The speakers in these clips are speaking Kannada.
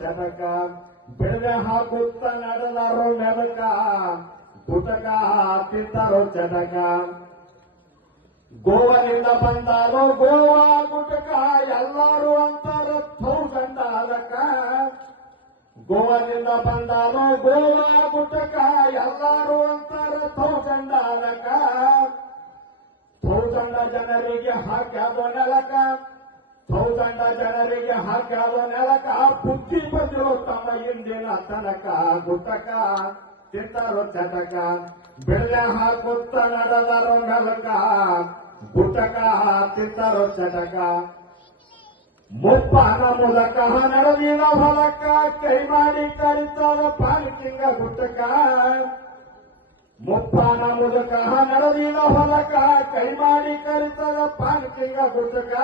ಚಟಕ ಬೆಳೆ ಹಾಕುತ್ತ ನಡೆದಾರೋ ನೆಲಕ ಗುಟಕ ತಿಂತಾರೋ ಚಟಕ ಗೋವನಿಂದ ಬಂದಾರೋ ಗೋವಾ ಗುಟಕ ಎಲ್ಲರೂ ಅಂತಾರ ಥೌಸಂಡಾಲಕ ಗೋವನಿಂದ ಬಂದಾರೋ ಗೋವಾ ಗುಟಕ ಎಲ್ಲರೂ ಅಂತಾರ ಥೌಸಂಡಾಲಕ ಥೌಸಂಡ ಜನರಿಗೆ ಹಾಕ್ಯಾದೋ ನೆಲಕ ಥೌಸಂಡ ಜನರಿಗೆ ಹಾಕ್ಯಾದೋ ನೆಲಕ ಬುದ್ಧಿ ಬಂದಿರೋ ತಮ್ಮ ಹಿಂದಿನ ತನಕ ಗುಟಕ ತಿಂತಾರೋ ಚಟಕ ಬೆಳೆ ಹಾಕುತ್ತ ನಡೆದಾರೋ ನೆಲಕ ಗುಟಕ ತಿಂತಾರೋ ಚಟಕ ಮುಪ್ಪಾನ ಮುದಕ ನಡೆದಿನ ಹೊಲಕ ಕೈ ಮಾಡಿ ಕರಿತಾರ ಪಾಲಿಕಿಂಗ ಗುಟಕ ಮುಪ್ಪಾನ ಮುದಕ ನಡೆದಿನ ಹೊಲಕ ಕೈ ಮಾಡಿ ಕರಿತಾರ ಪಾಲಿಕಿಂಗ ಗುಟಕ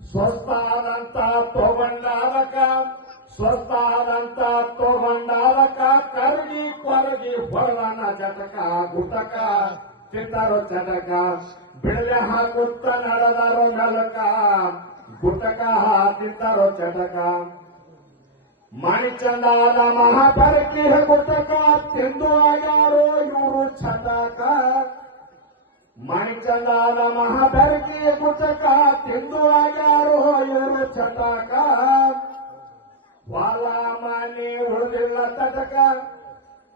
ಸ್ವಸ್ಥಾದಂತ ತಗೊಂಡಾಲಕ ಸ್ವಸ್ಥಾದಂತ ತಗೊಂಡಾಲಕ ಕರಗಿ ಕೊರಗಿ ಹೊರವನ ಜಟಕ ಗುಟಕ ತಿಂತಾರೋ ಚಟಕ ಬೆಳೆ ಹಾಕುತ್ತ ನಡೆದಾರೋ ನೆಲಕ ಗುಟಕ ತಿಂತಾರೋ ಚಟಕ ಮಣಿಚಂದಾದ ಮಹಾಪರಕಿ ಗುಟಕ ತಿಂದು ಆಗ್ಯಾರೋ ಇವರು ಚಟಕ ಮಣಿಚಂದಾದ ಮಹಾಪರಕಿ ಗುಟಕ ತಿಂದು ಆಗ್ಯಾರೋ ಇವರು ಚಟಕ ಹೊಲ ಮನೆ ಉಳಿದಿಲ್ಲ ತಟಕ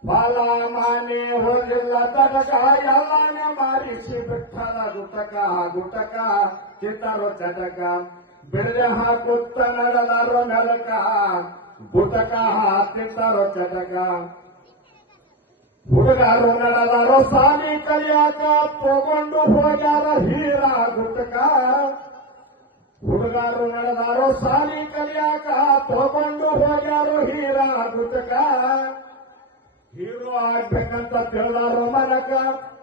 ಹೊಲ ಮನೆ ಉಳಿದಿಲ್ಲ ತಟಕ ಎಲ್ಲಾನ ಮಾರಿಸಿ ಬಿಟ್ಟದ ಗುಟಕ ಗುಟಕ ತಿಂತಾರೋ ಚಟಕ ಬೆಳೆ ಹಾಕುತ್ತ ನಡೆದಾರೋ ನೆಲಕ ಗುಟಕ ತಿಂತಾರೋ ಚಟಕ ಹುಡುಗರು ನಡೆದಾರೋ ಸಾಲಿ ಕಲಿಯಾಕ ತಗೊಂಡು ಹೋಗ್ಯಾರ ಹೀರ ಗುಟಕ ಹುಡುಗರು ನಡೆದಾರೋ ಸಾಲಿ ಕಲಿಯಾಕ ತಗೊಂಡು ಹೋಗ್ಯಾರೋ ಹೀರ ಗುಟಕ ಹೀರೋ ಆಗ್ಬೇಕಂತ ತಿಳಿದಾರೋ ಮನಕ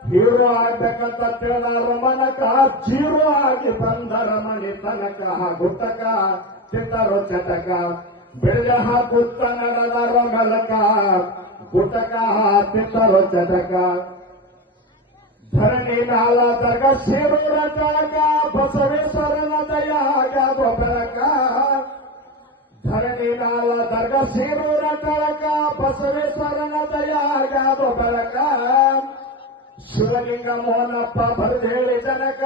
ಹೀರೋ ಆಗ್ಬೇಕಂತ ತಿಳಿದಾರೋ ಮನಕ ಜೀರೋ ಆಗಿ ಬಂದರ ಮನೆ ತನಕ ಗುಟಕ ತಿಂತಾರೋ ಚಟಕ ಬೆಳೆ ಹಾಕುತ್ತ ನಡೆದಾರೋ ಮೆಲಕ ಗುಟಕ ತಿಂತಾರೋ ಚಟಕ ಧರಣಿ ನಾಳ ದರ್ಗ ಶಿರೂರ ಜಳಕ ಬಸವೇಶ್ವರನ ದಯಾಗ್ಯಾದೋ ಬೆಳಕ ಧರಣಿ ನಾಳ ದರ್ಗ ಶಿರೂರ ಜಳಕ ಬಸವೇಶ್ವರನ ದಯಾಗ್ಯಾದೋ ಬೆಳಕ ಶಿವಲಿಂಗ ಮೋನಪ್ಪ ಬರೆದೇಳಿ ಜನಕ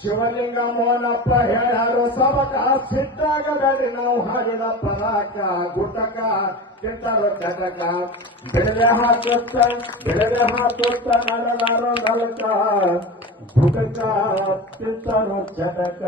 ಶಿವಲಿಂಗ ಮೋನಪ್ಪ ಹೇಳ್ಯಾರೋ ಸಬಕ ಸಿಟ್ಟಾಗಬೇಡಿ ನಾವು ಹಾಡಿದ ಪರಾಕ ಗುಟಕ ತಿಂತಾರೋ ಚಟಕ ಬೆಳೆ ಹಾಕುತ್ತ ನಡೆದಾರೋ ನಲಕ ಗುಟಕ ತಿಂತಾರೋ ಚಟಕ